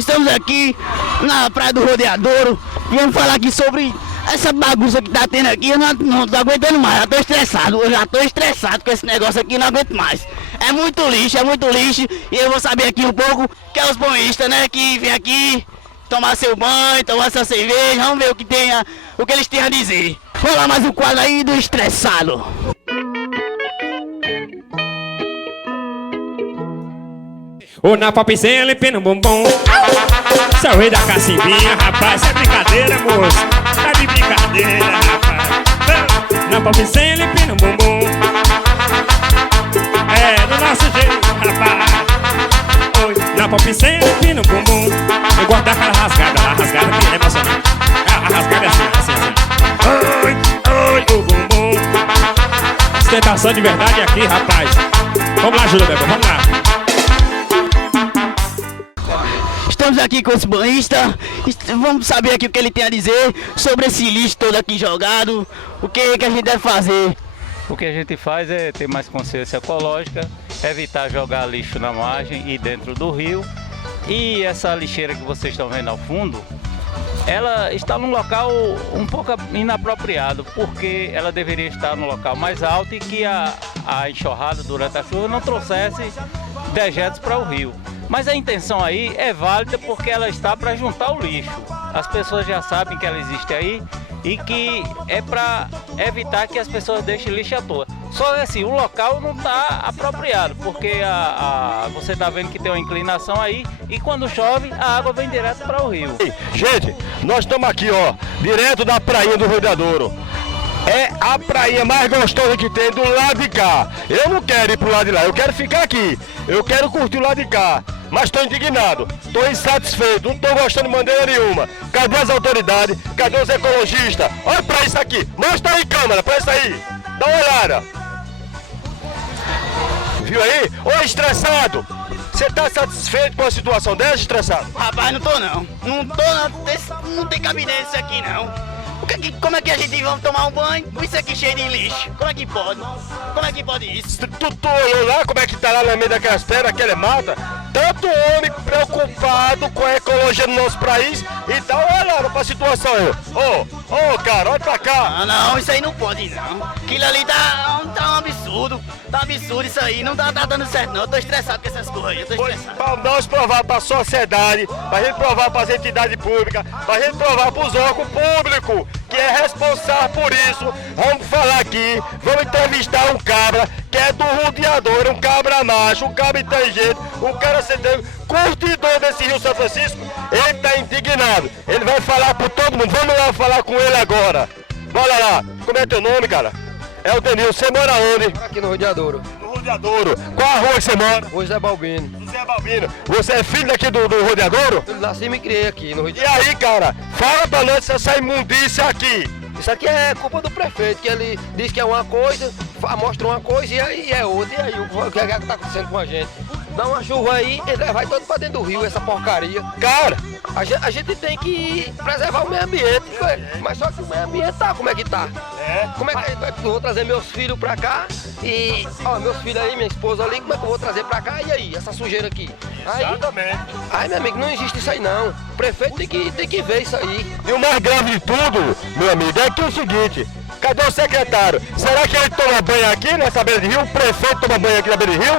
Estamos aqui na Praia do Rodeadouro. Viemos falar aqui sobre essa bagunça que tá tendo aqui. Eu não tô aguentando mais, eu já tô estressado com esse negócio aqui, não aguento mais. É muito lixo, e eu vou saber aqui um pouco que é os banhistas, né, que vem aqui tomar seu banho, tomar sua cerveja, vamos ver o que eles têm a dizer. Vamos lá, mais um quadro aí do estressado. Ô na popzinha limpando o bumbum. Seu rei da cacimbinha, rapaz, é brincadeira, moço. Tá de brincadeira, rapaz. Na popzinha limpando o bumbum. É, do nosso jeito, rapaz. Oi, na popzinha limpando o bumbum. Eu gosto daquela rasgada lá, rasgada que é emocionante. A rasgada é assim. Oi, o bumbum. Ostentação de verdade aqui, rapaz. Vamos lá, Júlio Bebê, vamos lá. Estamos aqui com os banhistas, vamos saber aqui o que ele tem a dizer sobre esse lixo todo aqui jogado, o que a gente deve fazer. O que a gente faz é ter mais consciência ecológica, evitar jogar lixo na margem e dentro do rio. E essa lixeira que vocês estão vendo ao fundo, ela está num local um pouco inapropriado, porque ela deveria estar no local mais alto e que a enxurrada durante a chuva não trouxesse dejetos para o rio. Mas a intenção aí é válida porque ela está para juntar o lixo. As pessoas já sabem que ela existe aí e que é para evitar que as pessoas deixem lixo à toa. Só assim, o local não está apropriado, porque você está vendo que tem uma inclinação aí e quando chove a água vem direto para o rio. Gente, nós estamos aqui, ó, direto da prainha do Rodeadouro. É a prainha mais gostosa que tem do lado de cá. Eu não quero ir pro lado de lá, eu quero ficar aqui. Eu quero curtir o lado de cá. Mas estou indignado, estou insatisfeito, não estou gostando de maneira nenhuma. Cadê as autoridades? Cadê os ecologistas? Olha para isso aqui, mostra aí, câmera, para isso aí. Dá uma olhada. Viu aí? Ô, estressado, você está satisfeito com a situação dessa, estressado? Rapaz, não tô não. Não tem cabidez isso aqui não. Como é que a gente vai tomar um banho com isso aqui cheio de lixo? Como é que pode? Como é que pode isso? Tu olhou lá como é que tá lá no meio daquelas pedras, aquela mata? Tanto homem preocupado com a ecologia do nosso país e tá olhando pra situação aí. Ô, cara, olha pra cá. Não, isso aí não pode não. Aquilo ali tá um absurdo. Tá um absurdo isso aí, não tá dando certo não. Eu tô estressado com essas coisas aí, eu tô estressado. Pra nós provar pra sociedade, pra gente provar pras entidades públicas, pra gente provar pros órgãos públicos que é responsável por isso, vamos falar aqui, vamos entrevistar um cabra que é do Rodeadouro, um cabra macho, um cabra inteligente, um cara curtidor desse Rio São Francisco. Ele tá indignado, ele vai falar por todo mundo, vamos lá falar com ele agora. Bora lá, como é teu nome, cara? É o Denil, você mora onde? Aqui no Rodeadouro. No Rodeadouro. Qual a rua que você mora? José Balbino. José Balbino. Você é filho daqui do Rodeadouro? Eu nasci e me criei aqui no E Rodeadouro. aí, cara, fala pra nós essa imundícia aqui. Isso aqui é culpa do prefeito, que ele diz que é uma coisa, mostra uma coisa e aí é outra. E aí, o que é que tá acontecendo com a gente? Dá uma chuva aí, ele vai todo pra dentro do rio, essa porcaria. Cara, a gente tem que preservar o meio ambiente, mas só que o meio ambiente tá, como é que tá? Como é que eu vou trazer meus filhos pra cá e, ó, meus filhos aí, minha esposa ali, como é que eu vou trazer pra cá? E aí, essa sujeira aqui? exatamente. Aí, meu amigo, não existe isso aí não. O prefeito tem que ver isso aí. E o mais grave de tudo, meu amigo, é que é o seguinte, cadê o secretário? Será que ele toma banho aqui nessa beira de rio? O prefeito toma banho aqui na beira de rio?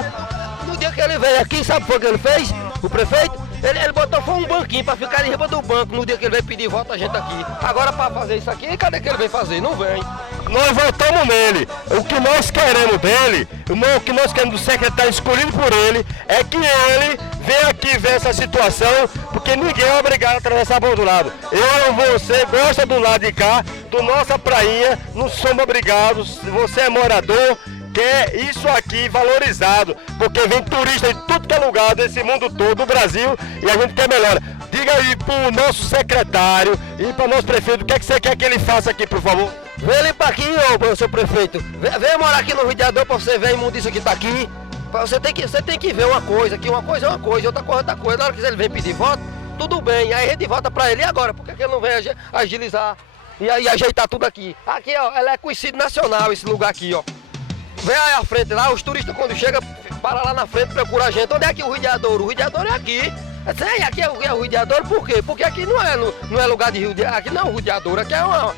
No dia que ele veio aqui, sabe o que ele fez? O prefeito? Ele botou foi um banquinho pra ficar em cima do banco no dia que ele veio pedir voto a gente aqui. Agora pra fazer isso aqui, cadê que ele vem fazer? Não vem. Nós votamos nele. O que nós queremos dele, o que nós queremos do secretário escolhido por ele, é que ele venha aqui ver essa situação, porque ninguém é obrigado a atravessar para o outro lado. Eu, você, gosta do lado de cá, do nossa prainha, não somos obrigados, você é morador, quer isso aqui valorizado, porque vem turista de tudo que é lugar desse mundo todo, do Brasil, e a gente quer melhor. Diga aí pro nosso secretário e para o nosso prefeito, o que é que você quer que ele faça aqui, por favor? Vem limpar aqui, ô seu prefeito. Vem morar aqui no Rodeadouro pra você ver a imundícia que tá aqui. Você tem que ver uma coisa, que uma coisa é uma coisa, outra coisa é outra coisa. Na hora que ele vem pedir voto, tudo bem, aí a gente vota pra ele. E agora? Por que ele não vem agilizar e aí ajeitar tudo aqui? Aqui, ó, ela é conhecido nacional, esse lugar aqui, ó. Vem aí à frente lá, os turistas quando chegam, para lá na frente, procura a gente. Onde é que o Rodeadouro? O Rodeadouro é aqui. Sei, aqui é o Rio de Adouro, por quê? Porque aqui não é lugar de Rio de aqui não é o Rio de Adouro, aqui é uma...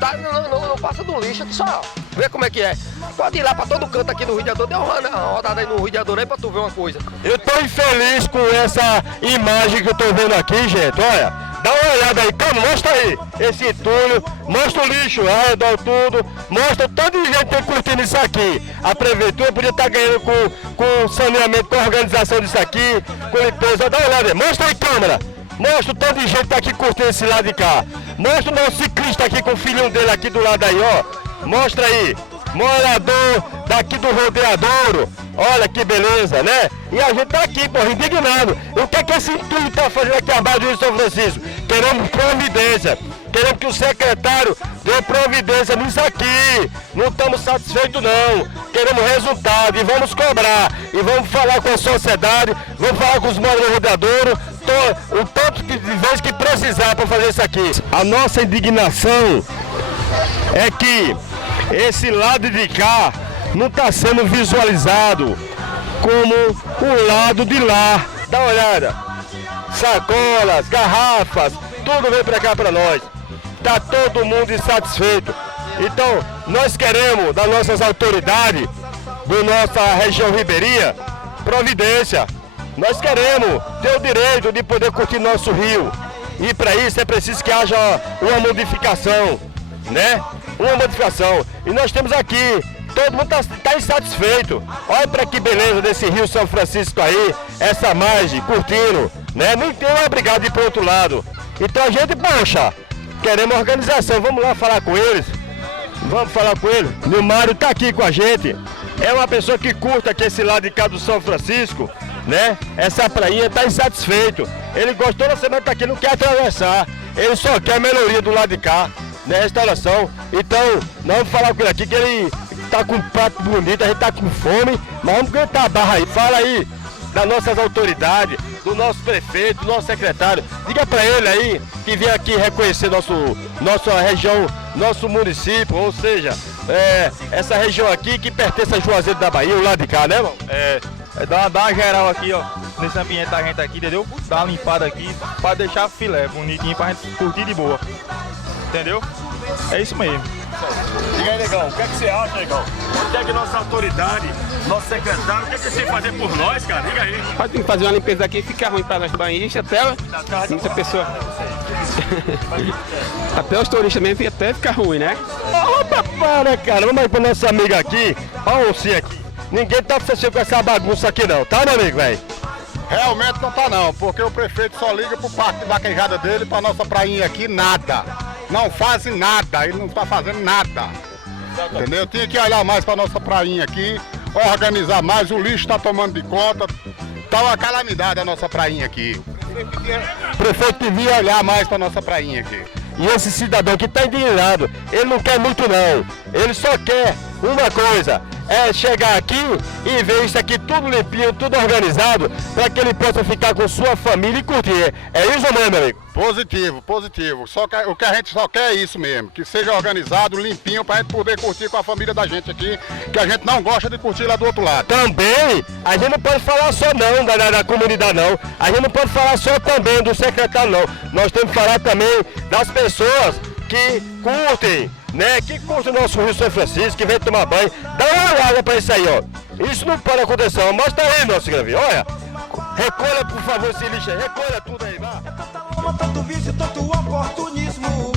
Tá, não passa do lixo, aqui só vê como é que é. Pode ir lá pra todo canto aqui no Rio de Adouro, dê uma rodada aí no Rio de Adouro aí pra tu ver uma coisa. Eu tô infeliz com essa imagem que eu tô vendo aqui, gente, olha. Dá uma olhada aí, calma, mostra aí esse entulho, mostra o lixo ao redor tudo, mostra tanto de gente que tem curtindo isso aqui. A prefeitura podia estar ganhando com saneamento, com a organização disso aqui, com limpeza. Dá uma olhada aí, mostra aí, câmera. Mostra o tanto de gente que tá aqui curtindo esse lado de cá. Mostra o nosso ciclista aqui com o filhinho dele aqui do lado aí, ó. Mostra aí, morador daqui do Rodeadouro. Olha que beleza, né? E a gente tá aqui, porra, indignado. O que é que esse entulho tá fazendo aqui abaixo do Rio São Francisco? Queremos providência. Queremos que o secretário dê providência nisso aqui. Não estamos satisfeitos não. Queremos resultado e vamos cobrar. E vamos falar com a sociedade, vamos falar com os moradores do Rodeadouro, o tanto de vezes que precisar para fazer isso aqui. A nossa indignação é que esse lado de cá não está sendo visualizado como o lado de lá. Dá uma olhada. Sacolas, garrafas, tudo vem para cá para nós. Está todo mundo insatisfeito. Então, nós queremos, das nossas autoridades, da nossa região ribeirinha, providência. Nós queremos ter o direito de poder curtir nosso rio. E para isso é preciso que haja uma modificação, né? Uma modificação. E nós temos aqui, todo mundo está insatisfeito. Olha para que beleza desse Rio São Francisco aí, essa margem, curtindo, né? Nem tem uma brigada de ir para o outro lado. Então a gente, poxa, queremos organização, vamos lá falar com eles. Vamos falar com ele. O Mário está aqui com a gente. É uma pessoa que curta aqui esse lado de cá do São Francisco, né? Essa prainha está insatisfeito. Ele gostou da semana, tá aqui, não quer atravessar. Ele só quer melhoria do lado de cá, né? Restauração. Então, nós vamos falar com ele aqui que ele tá com um prato bonito, a gente tá com fome, mas vamos cantar a barra aí. Fala aí das nossas autoridades, do nosso prefeito, do nosso secretário. Diga para ele aí que vem aqui reconhecer nossa região, nosso município, ou seja, essa região aqui que pertence a Juazeiro da Bahia, o lado de cá, né, irmão? Dá uma geral aqui, ó, nesse ambiente da gente aqui, entendeu? Dá uma limpada aqui pra deixar filé bonitinho pra gente curtir de boa. Entendeu? É isso mesmo. Diga aí, Negão, o que é que você acha, Negão? O que é que nossa autoridade, nosso secretário, o que é que você tem que fazer por nós, cara? Diga aí. Pode fazer uma limpeza aqui, fica ruim para nós banhistas, até muita pessoa. Até os turistas mesmo até fica ruim, né? Opa, para, cara. Vamos aí pro nosso amigo aqui. Olha o você aqui. Ninguém tá satisfeito com essa bagunça aqui não, tá, meu amigo, velho? Realmente não tá não, porque o prefeito só liga pro parque de vaquejada dele, pra nossa prainha aqui, nada. Não fazem nada, ele não tá fazendo nada. Entendeu? Tinha que olhar mais pra nossa prainha aqui, organizar mais, o lixo tá tomando de conta. Tá uma calamidade a nossa prainha aqui. O prefeito devia olhar mais pra nossa prainha aqui. E esse cidadão que tá indignado, ele não quer muito não. Ele só quer uma coisa, é chegar aqui e ver isso aqui tudo limpinho, tudo organizado, para que ele possa ficar com sua família e curtir. É isso mesmo, meu amigo? Positivo, positivo. O que a gente só quer é isso mesmo, que seja organizado, limpinho, pra gente poder curtir com a família da gente aqui, que a gente não gosta de curtir lá do outro lado. Também, a gente não pode falar só não da comunidade não, a gente não pode falar só também do secretário não, nós temos que falar também das pessoas que curtem, né, que curtem o nosso Rio São Francisco, que vem tomar banho. Dá uma olhada pra isso aí, ó. Isso não pode acontecer, mostra aí, nosso grave, olha. Recolha, por favor, esse lixo aí, recolha tudo aí, vá. Tanto vício, tanto oportunismo.